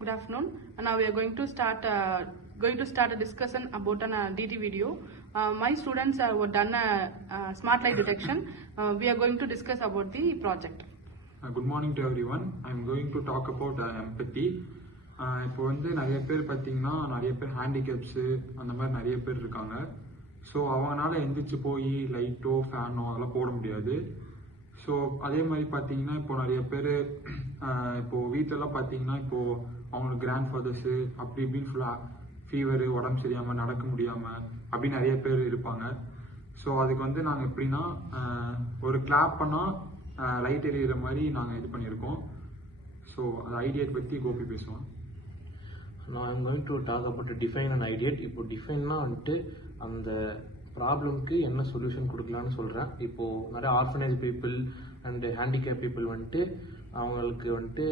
Good afternoon. Now we are going to start a discussion about an DT video. My students have done a smart light detection. We are going to discuss about the project. Good morning to everyone. I am going to talk about empathy. இப்போ வந்து நிறைய பேர் பார்த்தீங்கன்னா நிறைய பேர் ஹேண்டிகேப்ஸு அந்த மாதிரி நிறைய பேர் இருக்காங்க. ஸோ அவங்களால எந்திரிச்சு போய் லைட்டோ ஃபேனோ அதெல்லாம் போட முடியாது. ஸோ அதே மாதிரி பார்த்தீங்கன்னா இப்போ நிறைய பேர் இப்போது வீட்டிலலாம் பார்த்தீங்கன்னா இப்போது அவங்களுக்கு கிராண்ட் ஃபாதர்ஸு அப்படி இப்படின்னு ஃபுல்லாக ஃபீவரு, உடம்பு சரியாமல், நடக்க முடியாமல் அப்படி நிறைய பேர் இருப்பாங்க. ஸோ அதுக்கு வந்து நாங்கள் எப்படின்னா ஒரு கிளாப் பண்ணால் லைட் எரியிற மாதிரி நாங்கள் இது பண்ணியிருக்கோம். ஸோ அது ஐடியா பற்றி கோபி பேசுவோம். நான் I'm going to talk about define and ideate. இப்போ டிஃபைன்னா வந்துட்டு அந்த ப்ராப்ளம்க்கு என்ன சொல்யூஷன் கொடுக்கலான்னு சொல்கிறேன். இப்போது நிறைய orphanage people and handicap people வந்துட்டு அவங்களுக்கு வந்துட்டு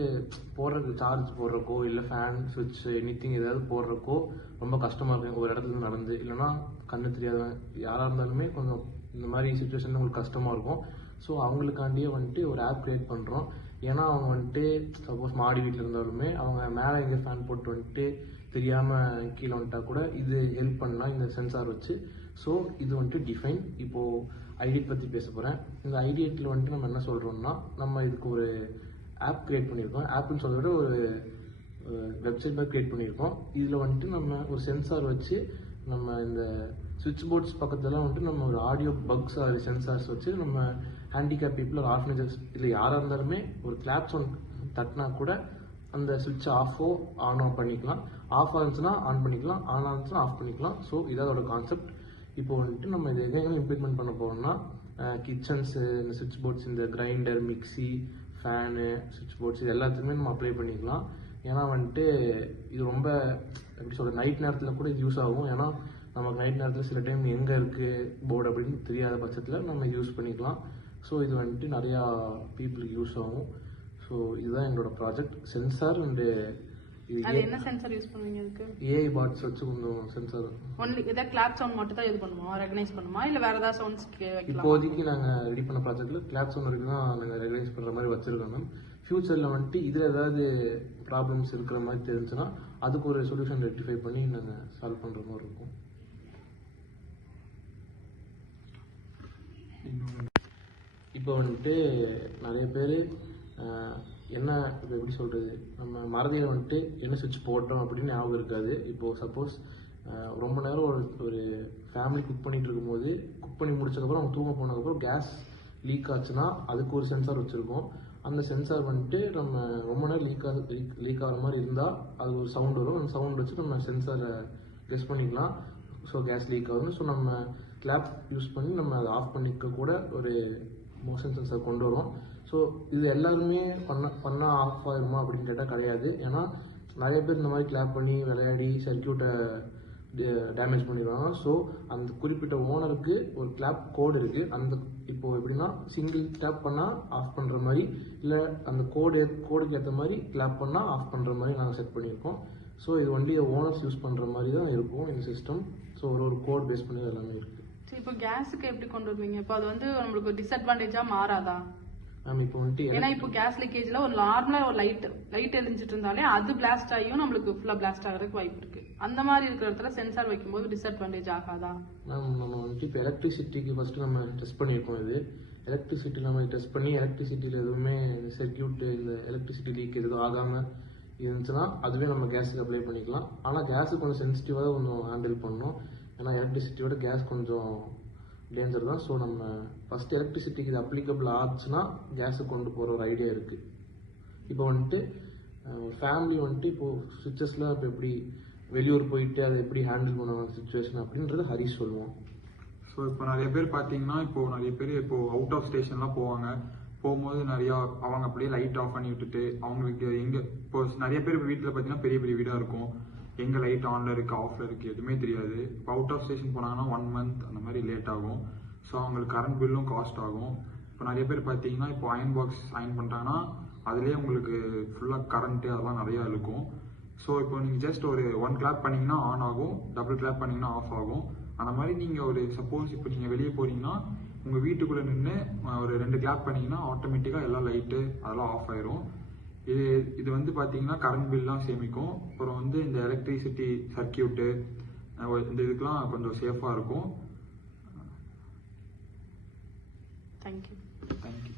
போடுறதுக்கு சார்ஜ் போடுறக்கோ இல்லை ஃபேன் சுவிட்ச் எனிதிங் ஏதாவது போடுறக்கோ ரொம்ப கஷ்டமாக இருக்கும். ஒரு இடத்துல நடந்து இல்லைன்னா கண்ணு தெரியாத யாராக இருந்தாலுமே கொஞ்சம் இந்த மாதிரி சுச்சுவேஷனில் உங்களுக்கு கஷ்டமாக இருக்கும். ஸோ அவங்களுக்காண்டியே வந்துட்டு ஒரு ஆப் க்ரியேட் பண்ணுறோம். ஏன்னா அவங்க வந்துட்டு சப்போஸ் மாடி வீட்டில் இருந்தாலுமே அவங்க மேலே எங்கே ஃபேன் போட்டு வந்துட்டு தெரியாமல் கீழே வந்துட்டா கூட இது ஹெல்ப் பண்ணலாம் இந்த சென்சார் வச்சு. ஸோ இது வந்துட்டு டிஃபைன். இப்போது ஐடியேட் பற்றி பேச போகிறேன். இந்த ஐடியேட்டில் வந்துட்டு நம்ம என்ன சொல்கிறோம்னா நம்ம இதுக்கு ஒரு ஆப் க்ரியேட் பண்ணியிருக்கோம். ஆப்னு சொல்கிறத விட ஒரு வெப்சைட் மாதிரி க்ரியேட் பண்ணியிருக்கோம். இதில் வந்துட்டு நம்ம ஒரு சென்சார் வச்சு நம்ம இந்த சுவிட்ச் போர்ட்ஸ் பக்கத்துலாம் வந்துட்டு நம்ம ஒரு ஆடியோ பக்ஸ் அது சென்சார்ஸ் வச்சு நம்ம ஹேண்டிகேப் பீப்புள் ஒரு ஆர்ஃபனேஜஸ் இல்லை யாராக இருந்தாலுமே ஒரு கிளாப் சவுண்ட் தட்டினா கூட அந்த சுவிட்ச் ஆஃபோ ஆனோ பண்ணிக்கலாம். ஆஃப் ஆனிச்சுன்னா ஆன் பண்ணிக்கலாம், ஆன் ஆனிச்சுன்னா ஆஃப் பண்ணிக்கலாம். ஸோ இதோட கான்செப்ட். இப்போ வந்துட்டு நம்ம இதை எங்கெங்கே இம்ப்ளிமெண்ட் பண்ண போகிறோம்னா கிச்சன்ஸு, இந்த சுவிட்ச் போர்ட்ஸ், இந்த கிரைண்டர், மிக்சி, ஃபேனு, சுவிட்ச் போர்ட்ஸ் இது எல்லாத்துக்குமே நம்ம அப்ளை பண்ணிக்கலாம். ஏன்னா வந்துட்டு இது ரொம்ப எப்படி சொல்கிறது நைட் நேரத்தில் கூட இது யூஸ் ஆகும். ஏன்னா நமக்கு நைட் நேரத்தில் சில டைம் எங்கே இருக்குது போர்டு அப்படின்னு தெரியாத பட்சத்தில் நம்ம யூஸ் பண்ணிக்கலாம். ஸோ இது வந்துட்டு நிறையா பீப்புளுக்கு யூஸ் ஆகும். ஸோ இதுதான் எங்களோட ப்ராஜெக்ட். சென்சார் அண்டு என்ன சென்சார் யூஸ் பண்ணுவீங்க? அதுக்கு ஏஐ பாட்ஸ் வச்சு கொஞ்சம் சென்சார் ஒன்லி இதை கிளாப் சவுண்ட் மட்டும் தான் இது பண்ணுமா, ரெகனைஸ் பண்ணுமா, இல்லை வேறு ஏதாவது சவுண்ட்ஸ் வைக்கலாம்? இப்போதைக்கு நாங்கள் ரெடி பண்ண ப்ராஜெக்ட்டில் கிளாப் சவுண்ட் வரைக்கும் தான் நாங்கள் ரெகனைஸ் பண்ணுற மாதிரி வச்சுருக்கோம் மேம். ஃப்யூச்சரில் வந்துட்டு இதில் ஏதாவது ப்ராப்ளம்ஸ் இருக்கிற மாதிரி தெரிஞ்சுன்னா அதுக்கு ஒரு சொல்யூஷன் ரெக்டிஃபை பண்ணி நாங்கள் சால்வ் பண்ணுற மாதிரி இருக்கும். இப்போ வந்துட்டு நிறைய பேர் என்ன இப்போ எப்படி சொல்கிறது நம்ம மறதியில் வந்துட்டு என்ன சுவிட்ச் போட்டோம் அப்படின்னு ஞாபகம் இருக்காது. இப்போது சப்போஸ் ரொம்ப நேரம் ஒரு ஃபேமிலி குக் பண்ணிகிட்டு இருக்கும்போது குக் பண்ணி முடிச்சதுக்கப்புறம் அவங்க தூங்க போனதுக்கப்புறம் கேஸ் லீக் ஆச்சுன்னா அதுக்கு ஒரு சென்சார் வச்சுருக்கோம். அந்த சென்சார் வந்துட்டு நம்ம ரொம்ப நேரம் லீக் ஆகிற மாதிரி இருந்தால் அது ஒரு சவுண்ட் வரும். அந்த சவுண்ட் வச்சு நம்ம சென்சாரை கெஸ் பண்ணிக்கலாம். ஸோ கேஸ் லீக் ஆகுதுன்னு ஸோ நம்ம கிளாப் யூஸ் பண்ணி நம்ம அதை ஆஃப் பண்ணிக்க கூட ஒரு மோஷன் சென்சார் கொண்டு வரோம். ஸோ இது எல்லாருமே பண்ணால் ஆஃப் ஆகிருமா அப்படின்னு கேட்டால் கிடையாது. ஏன்னா நிறைய பேர் இந்த மாதிரி கிளாப் பண்ணி விளையாடி சர்க்கியூட்டை டேமேஜ் பண்ணிடுவாங்க. ஸோ அந்த குறிப்பிட்ட ஓனருக்கு ஒரு கிளாப் கோடு இருக்குது. அந்த இப்போது எப்படின்னா சிங்கிள் கிளாப் பண்ணால் ஆஃப் பண்ணுற மாதிரி இல்லை அந்த கோடுக்கு ஏற்ற மாதிரி கிளாப் பண்ணால் ஆஃப் பண்ணுற மாதிரி நாங்கள் செட் பண்ணியிருக்கோம். ஸோ இது வண்டி ஓனர்ஸ் யூஸ் பண்ணுற மாதிரி தான் இருக்கும் இந்த சிஸ்டம். ஸோ ஒரு கோட் பேஸ் பண்ணி எல்லாமே இருக்குது. இப்போ கேஸுக்கு எப்படி கொண்டு வருவீங்க? இப்போ அது வந்து நம்மளுக்கு டிஸ்அட்வான்டேஜாக மாறாதா மேம்? இப்போ வந்துட்டு ஏன்னா இப்போ கேஸ் லீக்கேஜ்ல ஒரு நார்மலாக ஒரு லைட் எரிஞ்சிட்டு இருந்தாலே அது பிளாஸ்ட் ஆகியும் நம்மளுக்கு ஃபுல்லாக பிளாஸ்ட் ஆகிறதுக்கு வாய்ப்பு இருக்கு. அந்த மாதிரி இருக்கிற இடத்துல சென்சார் வைக்கும்போது டிஸ்அட்வான்டேஜ் ஆகாதா? மேம் நம்ம வந்துட்டு இப்போ எலக்ட்ரிசிட்டிக்கு ஃபஸ்ட்டு நம்ம டெஸ்ட் பண்ணியிருக்கோம். இது எலக்ட்ரிசிட்டி நம்ம டெஸ்ட் பண்ணி எலக்ட்ரிசிட்டியில் எதுவுமே சர்க்கியூட்டு இல்லை எலக்ட்ரிசிட்டி லீக் எதுவும் ஆகாமல் இருந்துச்சுன்னா அதுவே நம்ம கேஸுக்கு அப்ளை பண்ணிக்கலாம். ஆனால் கேஸுக்கு கொஞ்சம் சென்சிட்டிவாக கொஞ்சம் ஹேண்டில் பண்ணணும். ஏன்னா எலக்ட்ரிசிட்டியோட கேஸ் கொஞ்சம் டேஞ்சர் தான். ஸோ நம்ம ஃபஸ்ட்டு எலக்ட்ரிசிட்டிக்கு இது அப்ளிகபிள் ஆச்சுன்னா கேஸுக்கு கொண்டு போகிற ஒரு ஐடியா இருக்குது. இப்போ வந்துட்டு ஃபேமிலி வந்துட்டு இப்போது சுவிட்சஸில் இப்போ எப்படி வெளியூர் போயிட்டு அதை எப்படி ஹேண்டில் பண்ணுவாங்க சுச்சுவேஷன் அப்படின்றது ஹரிஷ் சொல்லுவோம். ஸோ இப்போ நிறைய பேர் பார்த்தீங்கன்னா நிறைய பேர் அவுட் ஆஃப் ஸ்டேஷன்லாம் போகும்போது நிறையா அவங்க அப்படியே லைட் ஆஃப் பண்ணி விட்டுட்டு அவங்களுக்கு எங்கே இப்போ நிறைய பேர் வீட்டில் பார்த்தீங்கன்னா பெரிய பெரிய வீடாக இருக்கும். எங்கே லைட் ஆனில் இருக்குது ஆஃபில் இருக்குது எதுவுமே தெரியாது. இப்போ அவுட் ஆஃப் ஸ்டேஷன் போனாங்கன்னா 1 month அந்த மாதிரி லேட் ஆகும். ஸோ அவங்களுக்கு கரண்ட் பில்லும் காஸ்ட் ஆகும். இப்போ நிறைய பேர் பார்த்தீங்கன்னா இப்போ அயன் பாக்ஸ் அயன் பண்ணுறாங்கன்னா அதுலேயே உங்களுக்கு ஃபுல்லாக கரண்ட்டு அதெல்லாம் நிறையா இருக்கும். ஸோ இப்போ நீங்கள் ஜஸ்ட் ஒரு 1 clap பண்ணிங்கன்னா ஆன் ஆகும், டபுள் கிளாப் பண்ணிங்கன்னா ஆஃப் ஆகும். அந்த மாதிரி நீங்கள் ஒரு சப்போஸ் இப்போ நீங்கள் வெளியே போகிறீங்கன்னா உங்கள் வீட்டுக்குள்ளே நின்று ஒரு 2 clap பண்ணிங்கன்னா ஆட்டோமேட்டிக்காக எல்லா லைட்டு அதெல்லாம் ஆஃப் ஆயிரும். இது வந்து பார்த்தீங்கன்னா கரண்ட் பில்லாம் சேமிக்கும். அப்புறம் வந்து இந்த எலக்ட்ரிசிட்டி சர்க்கியூட்டு இந்த இதுக்கெலாம் கொஞ்சம் சேஃபாக இருக்கும். தேங்க்யூ. தேங்க்யூ.